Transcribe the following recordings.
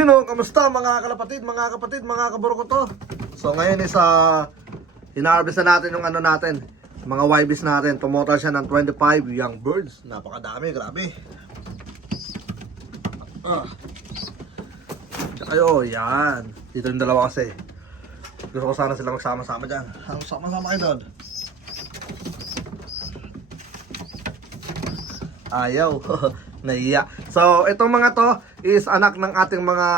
Yun o, kamusta mga kalapatid, mga kapatid, mga kaburo ko to. So ngayon is uh, ina-harvest na natin yung ano natin, mga YBs natin. Tumotal siya ng 25 young birds. Napakadami, grabe. Ah. Ayo, yan. Dito yung dalawa kasi. Gusto ko sana sila magsama-sama dyan. Ano, Sama-sama kayo doon. Ayaw. Nahiya. So, itong mga to is anak ng ating mga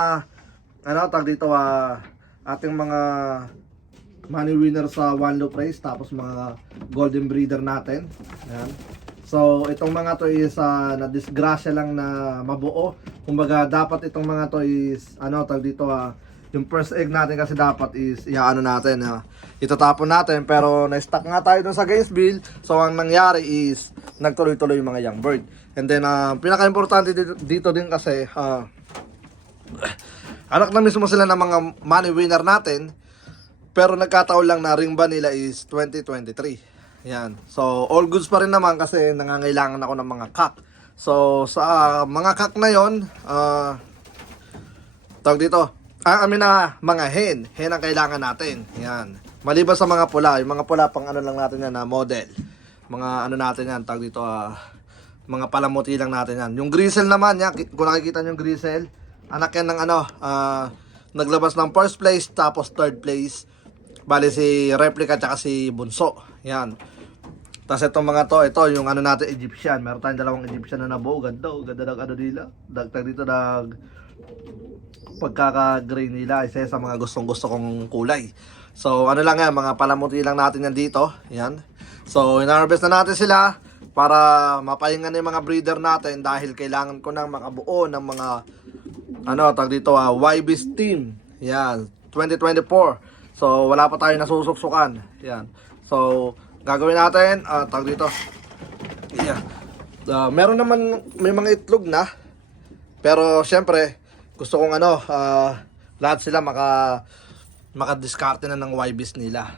ano tag dito ah ating mga money winner sa one loop race tapos mga golden breeder natin. Ayan. So, itong mga to is ah, na disgrasya lang na mabuo. Kumbaga, dapat itong mga to is ano tag dito ah yung first egg natin kasi dapat is iaano natin ah, itatapon natin pero na-stuck nga tayo dun sa Gainesville. So ang nangyari is nagtuloy-tuloy yung mga young bird. And then ah, pinaka-importante dito, dito din kasi ah, anak na mismo sila ng mga money winner natin pero nagkataon lang na ring ban nila is 2023 yan. So all goods pa rin naman kasi nangangailangan ako ng mga kak so sa ah, mga kak na yon ah tawag dito Ah, amin na mga hen. Hen ang kailangan natin. Yan. Maliban sa mga pula. Yung mga pula pang ano lang natin yan na model. Mga ano natin yan. Tag dito ah. mga palamuti lang natin yan. Yung grisel naman. Yan, kung nakikita yung grisel. Anak yan ng ano. ah, naglabas ng first place. Tapos third place. Bali si replica tsaka si bunso. Yan. Tapos itong mga to, ito yung ano natin Egyptian. Meron tayong dalawang Egyptian na nabuo. Ganda, oh. ganda ng ano nila. Dagtag dito dag pagkaka-gray nila isa sa mga gustong gusto kong kulay. So ano lang yan, mga palamuti lang natin yan dito. Yan. So in-harvest na natin sila para mapahinga na yung mga breeder natin dahil kailangan ko nang makabuo ng mga ano tag dito ah, YB's team. Yan, 2024. So wala pa tayo nasusuksukan. Yan. So gagawin natin ah, tag dito. Yeah. Ah, meron naman may mga itlog na. Pero syempre, gusto kong ano, ah, lahat sila maka makadiskarte na ng YBs nila.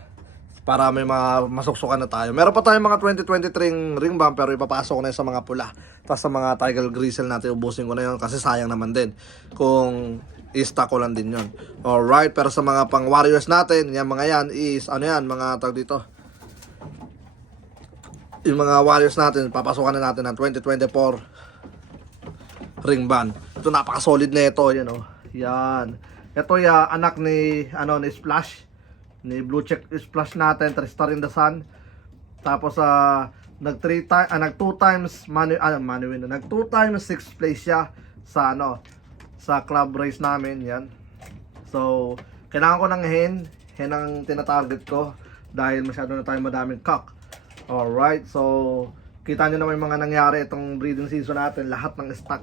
Para may mga masuksukan na tayo. Meron pa tayong mga 2023 ring bomb pero ipapasok ko na sa mga pula. Tapos sa mga Tiger Gristle natin, ubusin ko na yun kasi sayang naman din. Kung i-stock ko lang din yun. Alright, pero sa mga pang warriors natin, yan mga yan is, ano yan, mga tag dito. Yung mga warriors natin, papasukan na natin ng 2024 ring band. Ito napaka-solid na ito, yan oh. Yan. Ito ya anak ni ano ni Splash ni Blue Check Splash natin, Tristar in the Sun. Tapos sa nag 3 times ah, nag 2 times money ah, money win. Nag 2 times 6 place siya sa ano sa club race namin, yan. So, kailangan ko ng hen, hen ang tinatarget ko dahil masyado na tayo madaming cock. Alright, so kita nyo naman yung mga nangyari itong breeding season natin, lahat ng stock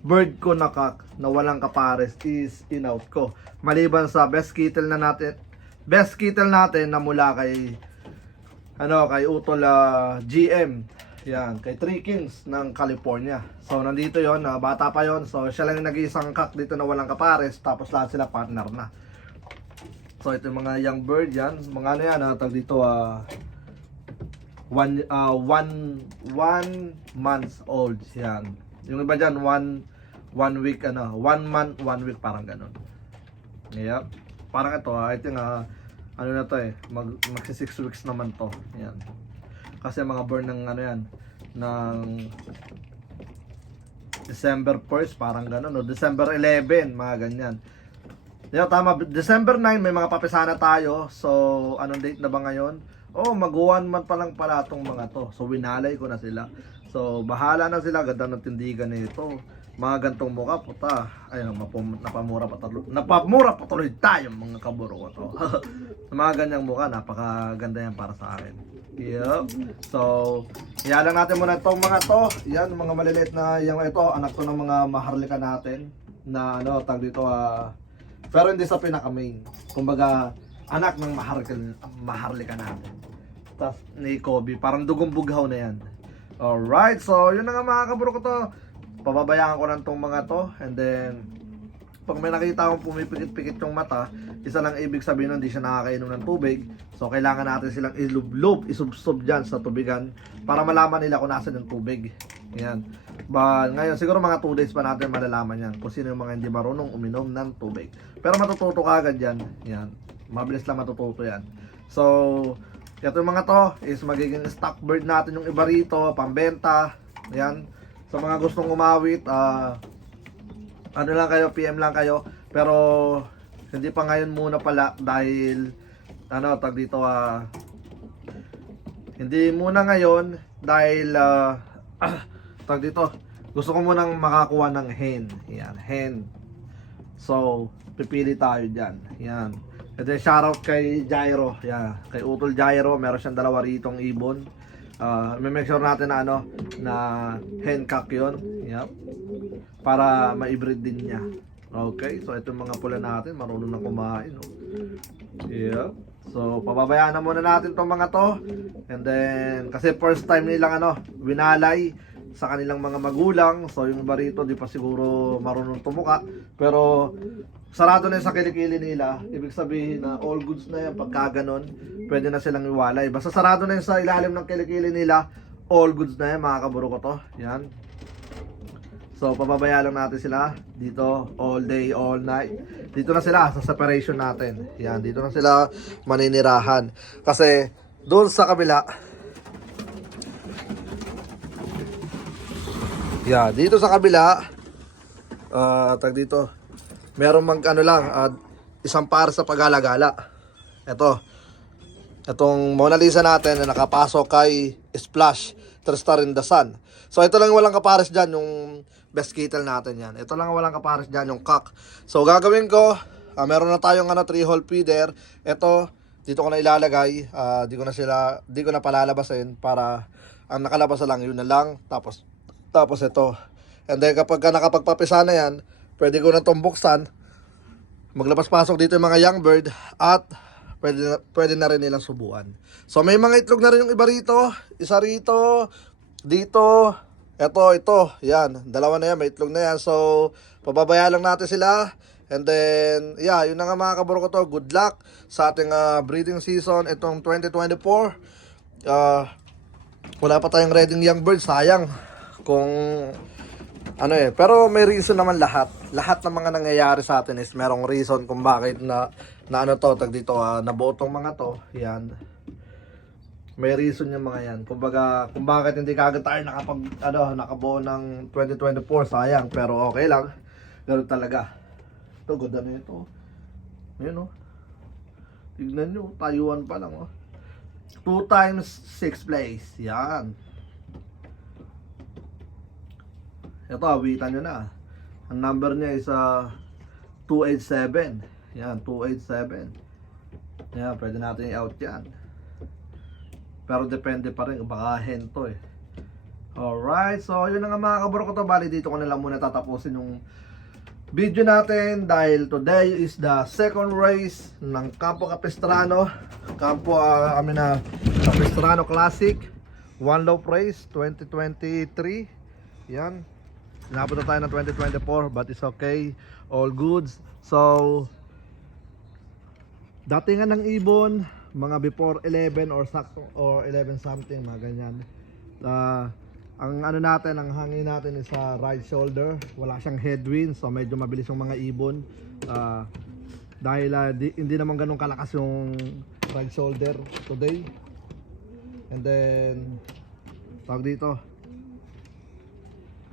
bird ko na cock na walang kapares is in-out ko. Maliban sa best kittle na natin, best kittle natin na mula kay ano, kay Utol ah, GM. Yan, kay Three Kings ng California. So, nandito yon bata pa yon So, siya lang nag-iisang kak dito na walang kapares. Tapos lahat sila partner na. So, ito yung mga young bird yan. Mga ano yan, tag dito, ah, one, ah, one, one months old. Yan. Yung iba dyan, one, one week, ano, one month, one week, parang ganun. Yep. Parang ito, ah, I think, ah, ano na to eh, mag, magsi 6 weeks naman to. Yan. Kasi mga burn ng ano yan, ng December 1st, parang ganun, no? December 11, mga ganyan. Yan, tama. December 9, may mga papisana tayo. So, anong date na ba ngayon? Oh, mag one month pa lang pala tong mga to. So, winalay ko na sila. So, bahala na sila. Ganda ng tindigan nito. Mga gantong mukha, puta. Mapum, napamura pa tuloy. Napamura pa tuloy tayo, mga kaburo ko to. Mga ganyang mukha, napakaganda yan para sa akin. Yup. So, yan lang natin muna itong mga to. Yan, mga maliliit na yung ito. Anak to ng mga maharlika natin. Na ano, tag dito ah. pero hindi sa pinaka main. Kumbaga, anak ng maharlika, maharlika natin. Tapos ni Kobe, parang dugong bughaw na yan. Alright, so yun na nga mga kaburo ko to. Pababayaan ko lang tong mga to. And then, pag may nakita akong pumipikit-pikit yung mata, isa lang ibig sabihin nun, hindi siya nakakainom ng tubig. So, kailangan natin silang ilub-lub, isubsob dyan sa tubigan para malaman nila kung nasan yung tubig. Yan. But ngayon, siguro mga 2 days pa natin malalaman yan kung sino yung mga hindi marunong uminom ng tubig. Pero matututo ka agad yan. Yan. Mabilis lang matututo yan. So, ito mga to is magiging stock bird natin yung iba rito, pambenta. Yan. Sa mga gustong umawit, ah, ano lang kayo, PM lang kayo. Pero, hindi pa ngayon muna pala dahil, ano, tag dito, ah, hindi muna ngayon dahil, ah, tag dito, gusto ko munang makakuha ng hen. Yan, hen. So, pipili tayo dyan. Yan. And then, shoutout kay Jairo. Yan, kay Utol Jairo. Meron siyang dalawa ritong ibon. Uh, may make sure natin na ano, na hen cock yun. Yep. Para ma-breed din niya. Okay, so ito yung mga pula natin, marunong na kumain. No? Yep. So, pababayaan na muna natin tong mga to. And then, kasi first time nilang ano, winalay sa kanilang mga magulang. So, yung iba rito, di pa siguro marunong tumuka. Pero, sarado na yung sa kilikili nila. Ibig sabihin na all goods na yan. Pagka ganon, pwede na silang iwalay. Basta sarado na yung sa ilalim ng kilikili nila, all goods na yan, mga kaburo ko to. Yan. So, pababaya lang natin sila dito all day, all night. Dito na sila sa separation natin. Yan, dito na sila maninirahan. Kasi, doon sa kabila, Yeah, dito sa kabila, ah tag dito, meron mag ano lang, ah, isang par sa pag-alagala. Ito, itong Mona Lisa natin na nakapasok kay Splash, Tristar in the Sun. So ito lang walang kapares dyan, yung best kittle natin yan. Ito lang walang kapares dyan, yung cock. So gagawin ko, ah, meron na tayong ano, 3 hole feeder. Ito, dito ko na ilalagay, ah, di ko na sila, di ko na palalabasin para ang nakalabas na lang, yun na lang. Tapos, tapos ito. And then kapag ka nakapagpapisa na yan, pwede ko na itong buksan. Maglabas-pasok dito yung mga young bird at pwede na, pwede na rin nilang subuan. So may mga itlog na rin yung iba rito. Isa rito, dito, eto, ito. Yan, dalawa na yan, may itlog na yan. So pababaya lang natin sila. And then, yeah, yun na nga mga kaburo ko to. Good luck sa ating ah, breeding season itong 2024. Ah, wala pa tayong reading young bird, sayang. Kung ano eh, pero may reason naman lahat. Lahat ng mga nangyayari sa atin is merong reason kung bakit na na ano to, tag dito ah, nabuo tong mga to. Yan. May reason yung mga yan. Kumbaga, kung bakit hindi kagad tayo nakapag ano, nakabuo ng 2024, sayang, pero okay lang. Ganun talaga. Ito, ganda na ito. Ayun oh. Tignan nyo, Taiwan pa lang oh. 2 times 6 place. Yan. Ito, awitan nyo na. Ang number niya is uh, 287. Yan, 287. Yan, pwede natin i-out yan. Pero depende pa rin, baka hen to eh. Alright, so yun na nga mga kaburo ko to. Bali dito ko na lang muna tatapusin yung video natin dahil today is the second race ng Campo Capistrano. Campo, uh, kami na Capistrano Classic. One Low Race 2023. Yan. Inabot na tayo ng 2024 but it's okay. All goods. So, datingan ng ibon, mga before 11 or sakto or 11 something, mga ganyan. Ah, ang ano natin, ang hangin natin is sa right shoulder. Wala siyang headwind, so medyo mabilis yung mga ibon. Ah, dahil ah, di- hindi naman ganun kalakas yung right shoulder today. And then, tawag dito,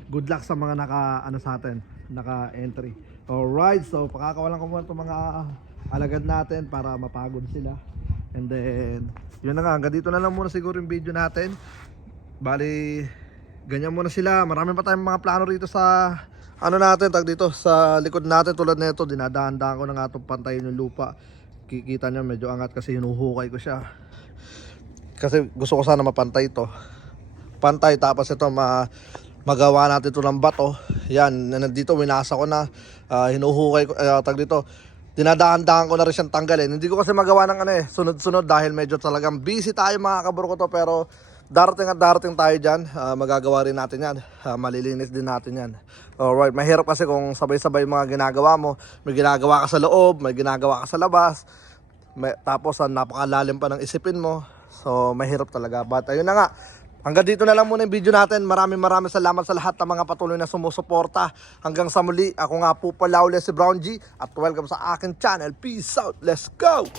good luck sa mga naka ano sa atin, naka entry. Alright, so pakakawalan ko muna itong mga alagad natin para mapagod sila. And then, yun na nga, hanggang dito na lang muna siguro yung video natin. Bali, ganyan muna sila. Marami pa tayong mga plano rito sa ano natin, tag dito, sa likod natin tulad nito, dinadahan-dahan ko na nga itong pantayin yung lupa. Kikita nyo, medyo angat kasi hinuhukay ko siya. Kasi gusto ko sana mapantay ito. Pantay tapos ito ma magawa natin ito ng bato. Yan, na- nandito winasa ko na ah, hinuhukay ko uh, tag dito. Dinadaan-daan ko na rin siyang tanggalin. Hindi ko kasi magawa ng ano eh, sunod-sunod dahil medyo talagang busy tayo mga kaburo ko to pero darating at darating tayo dyan. Ah, magagawa rin natin yan. Ah, malilinis din natin yan. Alright, mahirap kasi kung sabay-sabay mga ginagawa mo. May ginagawa ka sa loob, may ginagawa ka sa labas. May, tapos ah, napakalalim pa ng isipin mo. So, mahirap talaga. But ayun na nga, Hanggang dito na lang muna yung video natin. Maraming maraming salamat sa lahat ng mga patuloy na sumusuporta. Hanggang sa muli, ako nga po pala ulit si Brown G at welcome sa akin channel. Peace out. Let's go!